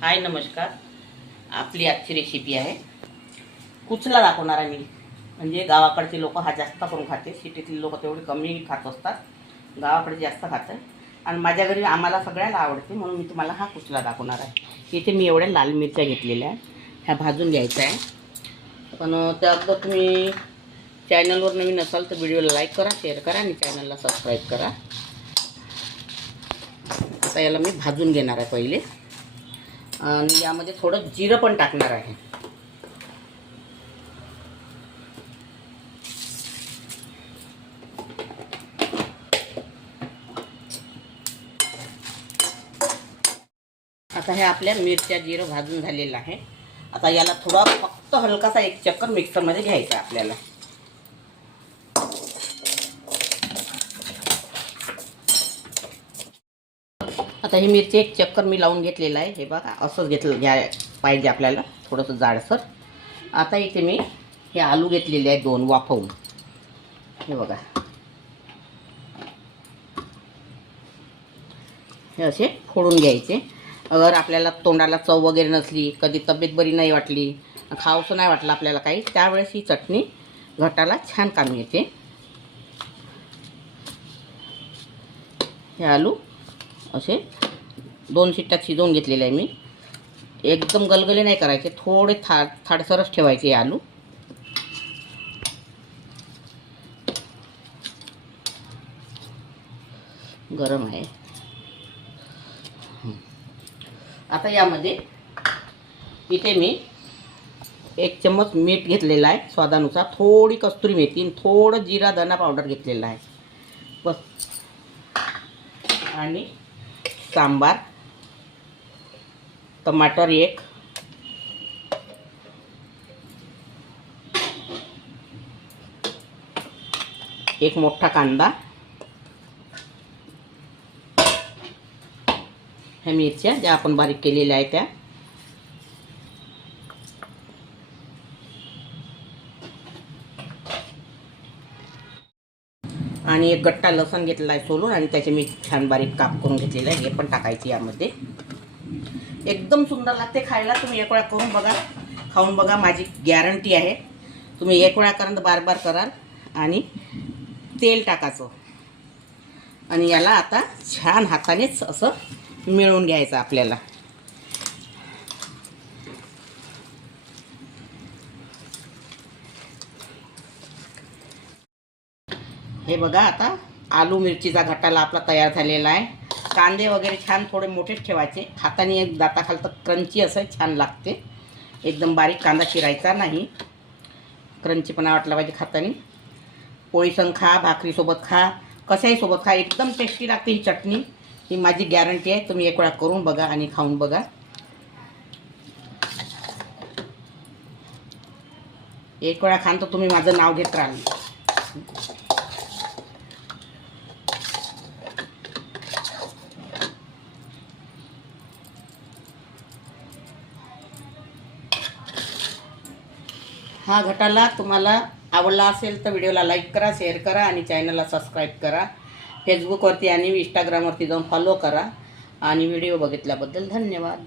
हाय नमस्कार. आपली आजची रेसिपी आहे. कुचला दाखवणार आहे मी. म्हणजे गावाकडचे लोक हा जास्त करून खाते. सिटीतले लोक तेवढे कमी खात असतात. गावाकडे जास्त खातं आणि माझ्या घरी आम्हाला सगळ्याला आवडते म्हणून मी तुम्हाला हा कुचला दाखवणार आहे. इथे मी एवढ्या लाल मिरच्या घेतलेल्या आहे ह्या भाजून घ्यायच्या आहे. पण त्या अगोदर तुम्ही चॅनलवर नवीन असाल तर व्हिडिओला लाईक करा शेअर करा आणि चॅनलला सबस्क्राईब करा. आता याला मी भाजून घेणार आहे पहिले. आणि यामध्ये थोडं जिरं पण टाकणार आहे. आता हे आपल्या मिरच्या जिरं भाजून झालेलं आहे. आता याला थोडा फक्त हलकासा एक चक्कर मिक्सरमध्ये घ्यायचा आहे आपल्याला. आता ही मिरची एक चक्कर मी लावून घेतलेलं आहे. हे बघा असंच घेतलं घ्या पाहिजे आपल्याला थोडंसं जाडसर. आता इथे मी हे आलू घेतलेले आहे दोन वाफवून. हे बघा. हे असे फोडून घ्यायचे. अगर आपल्याला तोंडाला चव वगैरे नसली कधी तब्येत बरी नाही वाटली खावसं नाही वाटलं आपल्याला काही त्यावेळेस ही चटणी घटाला छान कामी येते हे आलू असे. दोन शिट्ट्यात शिजवून घेतलेले आहे मी. एकदम गलगले नाही करायचे थोडे थाड थाडसरच ठेवायचे आलू. गरम आहे. आता यामध्ये इथे मी एक चम्मच मीठ घेतलेलं आहे स्वादानुसार. थोडी कस्तुरी मेथी थोडं जिरा धना पावडर घेतलेला आहे. बस. आणि सांबार टमाटर एक एक मोठा कांदा ह्या मिरच्या ज्या आपण बारीक केलेल्या आहेत त्या. आणि एक गट्टा लसण घेतलेला आहे सोलून आणि त्याचे मी छान बारीक काप करून घेतलेलं आहे. हे पण टाकायचे यामध्ये. एकदम सुंदर लागते खायला. तुम्ही एक वेळा करून बघा. खाऊन बघा. माझी गॅरंटी आहे. तुम्ही एक वेळा कराल बार बार कराल. आणि तेल टाकायचं. आणि याला आता छान हातानेच असं मिळवून घ्यायचं आपल्याला. हे बघा आता आलू मिरचीचा घटाला आपला तयार झालेला आहे. कांदे वगैरे छान थोडे मोठेच ठेवायचे. हाताने एक दाताखाल तर क्रंची असं छान लागते. एकदम बारीक कांदा चिरायचा नाही. क्रंचीपणा वाटला पाहिजे खाताने पोळीसंग खा भाकरीसोबत खा कशाही सोबत खा. एकदम टेस्टी लागते ही चटणी. ही माझी गॅरंटी आहे. तुम्ही एक वेळा करून बघा आणि खाऊन बघा. एक वेळा खान तर तुम्ही माझं नाव घेत राहाल. हा घटाला तुम्हाला आवडला असेल तर व्हिडिओला लाईक करा शेअर करा आणि चॅनलला सबस्क्राईब करा. फेसबुकवरती आणि इंस्टाग्रामवरती जाऊन फॉलो करा. आणि व्हिडिओ बघितल्याबद्दल धन्यवाद.